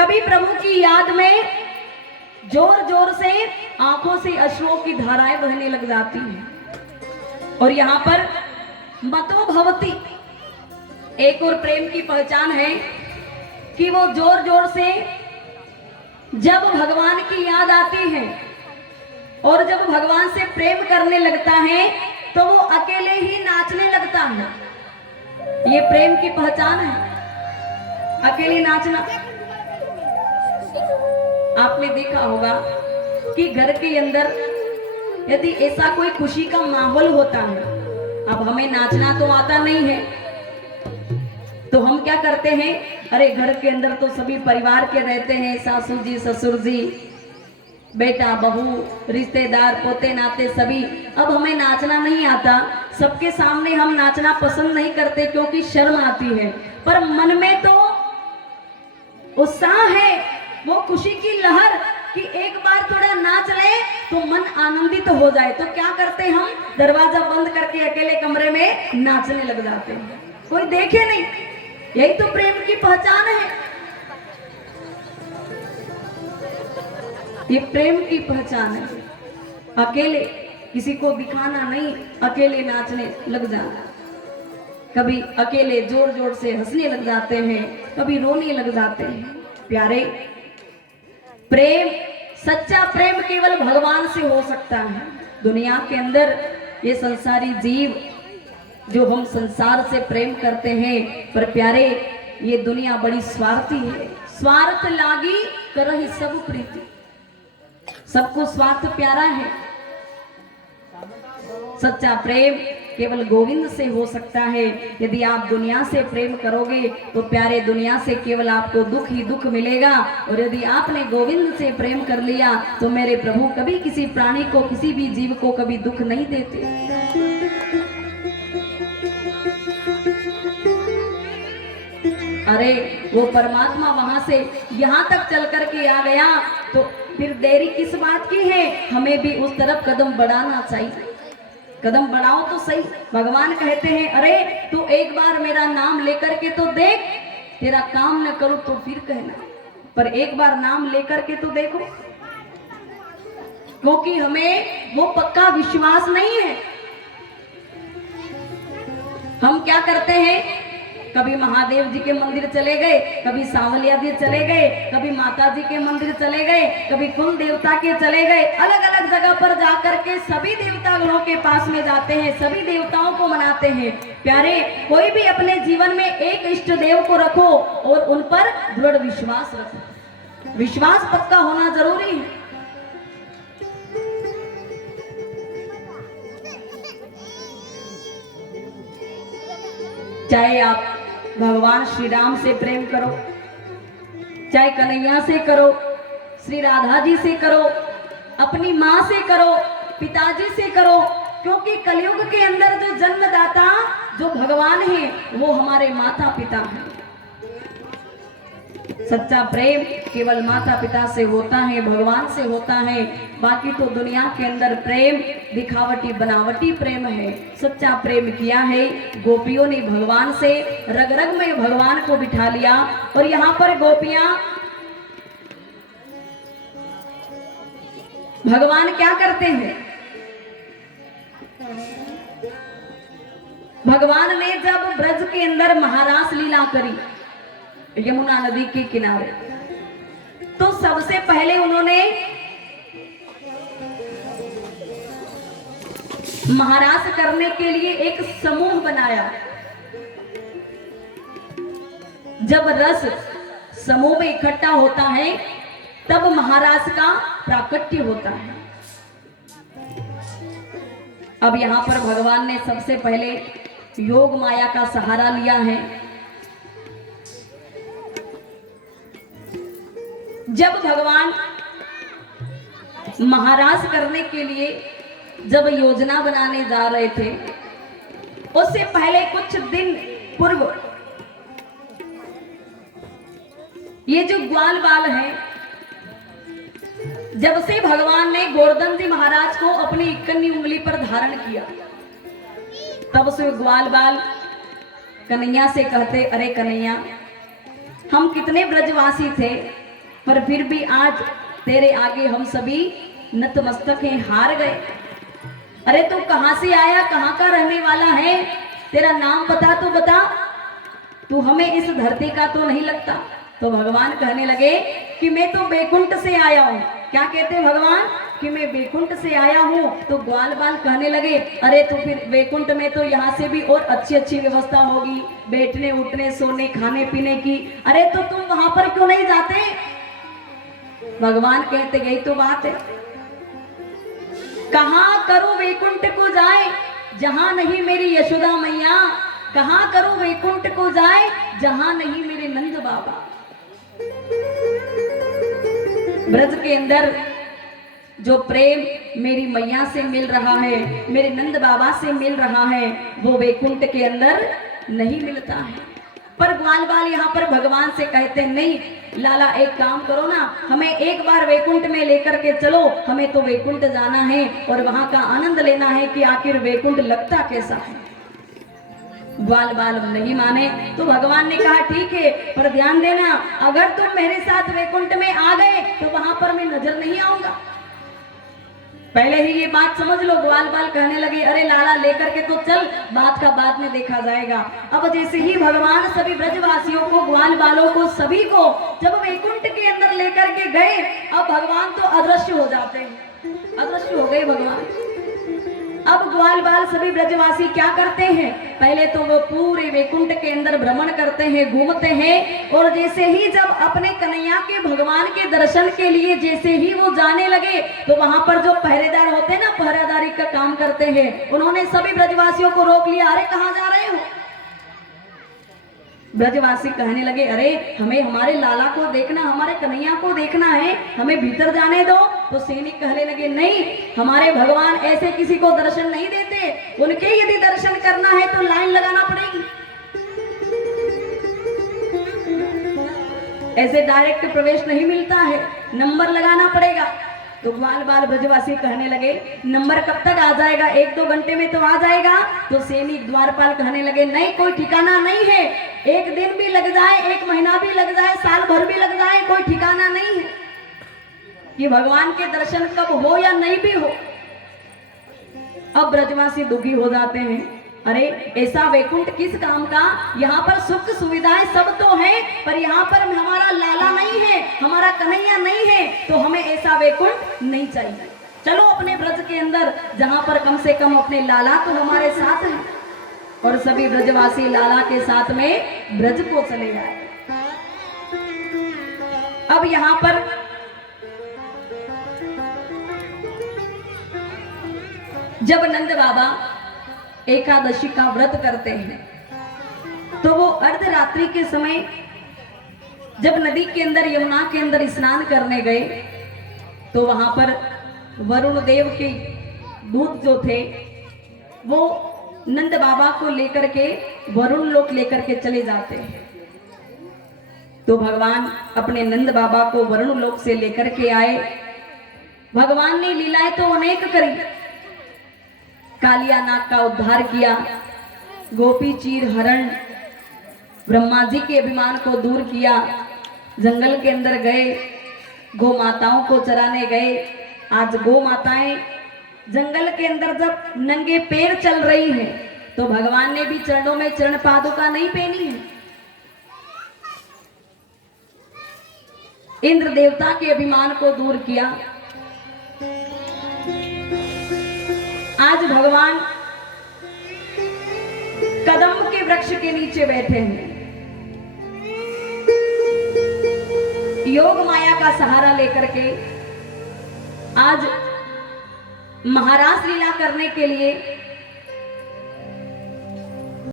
कभी प्रभु की याद में जोर जोर से आंखों से अश्रुओं की धाराएं बहने लग जाती हैं। और यहाँ पर मतो भवती एक और प्रेम की पहचान है कि वो जोर जोर से जब भगवान की याद आती है और जब भगवान से प्रेम करने लगता है तो वो अकेले ही नाचने लगता है। ये प्रेम की पहचान है, अकेले नाचना। आपने देखा होगा कि घर के अंदर यदि ऐसा कोई खुशी का माहौल होता है, अब हमें नाचना तो आता नहीं है, तो हम क्या करते हैं, अरे घर के अंदर तो सभी परिवार के रहते हैं, सासू जी, ससुर जी, बेटा बहू, रिश्तेदार, पोते नाते सभी। अब हमें नाचना नहीं आता, सबके सामने हम नाचना पसंद नहीं करते क्योंकि शर्म आती है, पर मन में तो उत्साह है, वो खुशी की लहर कि एक बार थोड़ा नाच ले तो मन आनंदित हो जाए। तो क्या करते हम, दरवाजा बंद करके अकेले कमरे में नाचने लग जाते हैं, कोई देखे नहीं। यही तो प्रेम की पहचान है, ये प्रेम की पहचान है। अकेले किसी को दिखाना नहीं, अकेले नाचने लग जाना। कभी अकेले जोर जोर से हंसने लग जाते हैं, कभी रोने लग जाते हैं। प्यारे, प्रेम, सच्चा प्रेम केवल भगवान से हो सकता है। दुनिया के अंदर ये संसारी जीव जो हम संसार से प्रेम करते हैं, पर प्यारे ये दुनिया बड़ी स्वार्थी है। स्वार्थ लागी करहि सब प्रीति, सबको स्वार्थ प्यारा है। सच्चा प्रेम केवल गोविंद से हो सकता है। यदि आप दुनिया से प्रेम करोगे तो प्यारे दुनिया से केवल आपको दुख ही दुख मिलेगा, और यदि आपने गोविंद से प्रेम कर लिया तो मेरे प्रभु कभी किसी प्राणी को, किसी भी जीव को कभी दुख नहीं देते। अरे वो परमात्मा वहां से यहां तक चल करके आ गया तो फिर देरी किस बात की है, हमें भी उस तरफ कदम बढ़ाना चाहिए। कदम बढ़ाओ तो सही। भगवान कहते हैं, अरे तू एक बार मेरा नाम लेकर के तो देख, तेरा काम न करूं तो फिर कहना, पर एक बार नाम लेकर के तो देखो। क्योंकि हमें वो पक्का विश्वास नहीं है। हम क्या करते हैं, कभी महादेव जी के मंदिर चले गए, कभी सांवलिया जी चले गए, कभी माता जी के मंदिर चले गए, कभी कुल देवता के चले गए। अलग अलग जगह पर जाकर के सभी देवता गणों के पास में जाते हैं, सभी देवताओं को मनाते हैं। प्यारे, कोई भी अपने जीवन में एक इष्ट देव को रखो और उन पर दृढ़ विश्वास रखो। विश्वास पक्का होना जरूरी है। चाहे आप भगवान श्री राम से प्रेम करो, चाहे कन्हैया से करो, श्री राधा जी से करो, अपनी माँ से करो, पिताजी से करो, क्योंकि कलयुग के अंदर जो जन्मदाता जो भगवान है वो हमारे माता पिता हैं। सच्चा प्रेम केवल माता पिता से होता है, भगवान से होता है। बाकी तो दुनिया के अंदर प्रेम दिखावटी बनावटी प्रेम है। सच्चा प्रेम किया है गोपियों ने भगवान से, रग रग में भगवान को बिठा लिया। और यहाँ पर गोपियां, भगवान क्या करते हैं, भगवान ने जब ब्रज के अंदर महारास लीला करी यमुना नदी के किनारे, तो सबसे पहले उन्होंने महारास करने के लिए एक समूह बनाया। जब रस समूह में इकट्ठा होता है तब महारास का प्राकट्य होता है। अब यहां पर भगवान ने सबसे पहले योग माया का सहारा लिया है। जब भगवान महारास करने के लिए जब योजना बनाने जा रहे थे, उससे पहले कुछ दिन पूर्व ये जो ग्वाल बाल है, जब से भगवान ने गोवर्धन जी महाराज को अपनी इक्कनी उंगली पर धारण किया, तब से ग्वाल बाल कन्हैया से कहते, अरे कन्हैया, हम कितने ब्रजवासी थे, पर फिर भी आज तेरे आगे हम सभी नतमस्तक हैं, हार गए। अरे तू कहां से आया, कहां का रहने वाला है, तेरा नाम बता तो बता, तू हमें इस धरती का तो नहीं लगता। तो भगवान कहने लगे कि मैं तो बैकुंठ से आया हूं। क्या कहते हैं भगवान कि मैं बैकुंठ से आया हूं। तो ग्वाल बाल कहने लगे अरे तो फिर बैकुंठ में तो यहाँ से भी और अच्छी अच्छी व्यवस्था होगी, बैठने उठने सोने खाने पीने की, अरे तो तुम वहां पर क्यों नहीं जाते। भगवान कहते यही तो बात है, कहां करूं वैकुंठ को जाए जहां नहीं मेरी यशोदा मैया, कहां करूं वैकुंठ को जाए जहां नहीं मेरे नंद बाबा। ब्रज के अंदर जो प्रेम मेरी मैया से मिल रहा है, मेरे नंद बाबा से मिल रहा है, वो वैकुंठ के अंदर नहीं मिलता है। पर ग्वाल बाल यहाँ पर भगवान से कहते नहीं लाला एक काम करो ना, हमें एक बार वैकुंठ में लेकर के चलो, हमें तो वैकुंठ जाना है और वहां का आनंद लेना है कि आखिर वैकुंठ लगता कैसा है। ग्वाल बाल नहीं माने तो भगवान ने कहा ठीक है, पर ध्यान देना अगर तुम मेरे साथ वैकुंठ में आ गए तो वहां पर मैं नजर नहीं आऊंगा। पहले ही ये बात समझ लो। ग्वाल बाल कहने लगे अरे लाला लेकर के तो चल, बात का बाद में देखा जाएगा। अब जैसे ही भगवान सभी ब्रजवासियों को, ग्वाल बालों को, सभी को जब वैकुंठ के अंदर लेकर के गए, अब भगवान तो अदृश्य हो जाते हैं, अदृश्य हो गए भगवान। अब ग्वाल बाल सभी ब्रजवासी क्या करते हैं, पहले तो वो पूरे वैकुंठ के अंदर भ्रमण करते हैं, घूमते हैं, और जैसे ही जब अपने कन्हैया के भगवान के दर्शन के लिए जैसे ही वो जाने लगे तो वहां पर जो पहरेदार होते हैं ना, पहरेदारी का काम करते हैं, उन्होंने सभी ब्रजवासियों को रोक लिया। अरे कहाँ जा रहे हो। ब्रजवासी कहने लगे अरे हमें हमारे लाला को देखना, हमारे कन्हैया को देखना है, हमें भीतर जाने दो। तो सैनिक कहने लगे नहीं, हमारे भगवान ऐसे किसी को दर्शन नहीं देते, उनके यदि दर्शन करना है तो लाइन लगाना पड़ेगी, ऐसे डायरेक्ट प्रवेश नहीं मिलता है, नंबर लगाना पड़ेगा। तो ग्वाल बाल ब्रजवासी कहने लगे नंबर कब तक आ जाएगा, एक दो घंटे में तो आ जाएगा। तो सैनिक द्वारपाल कहने लगे नहीं, कोई ठिकाना नहीं है, एक दिन भी लग जाए, एक महीना भी लग जाए, साल भर भी लग जाए, कोई ठिकाना नहीं है कि भगवान के दर्शन कब हो या नहीं भी हो। अब ब्रजवासी दुखी हो जाते हैं, अरे ऐसा वैकुंठ किस काम का, यहाँ पर सुख सुविधाएं सब तो है, पर यहाँ पर हमारा लाला नहीं है, हमारा कन्हैया नहीं है, तो हमें ऐसा वैकुंठ नहीं चाहिए। चलो अपने ब्रज के अंदर जहाँ पर कम से कम अपने लाला तो हमारे साथ है। और सभी ब्रजवासी लाला के साथ में ब्रज को चले गए। अब यहाँ पर जब नंद बाबा एकादशी का व्रत करते हैं तो वो अर्धरात्रि के समय जब नदी के अंदर, यमुना के अंदर स्नान करने गए तो वहां पर वरुण देव के दूत जो थे वो नंद बाबा को लेकर के वरुण लोक लेकर के चले जाते हैं। तो भगवान अपने नंद बाबा को वरुण लोक से लेकर के आए। भगवान ने लीलाएं तो अनेक करी, कालिया नाग का उद्धार किया, गोपी चीर हरण, ब्रह्मा जी के अभिमान को दूर किया, जंगल के अंदर गए, गौ माताओं को चराने गए। आज गौ माताएं जंगल के अंदर जब नंगे पैर चल रही हैं तो भगवान ने भी चरणों में चरण पादुका नहीं पहनी है। इंद्र देवता के अभिमान को दूर किया। आज भगवान कदम के वृक्ष के नीचे बैठे हैं, योग माया का सहारा लेकर के आज महारास लीला करने के लिए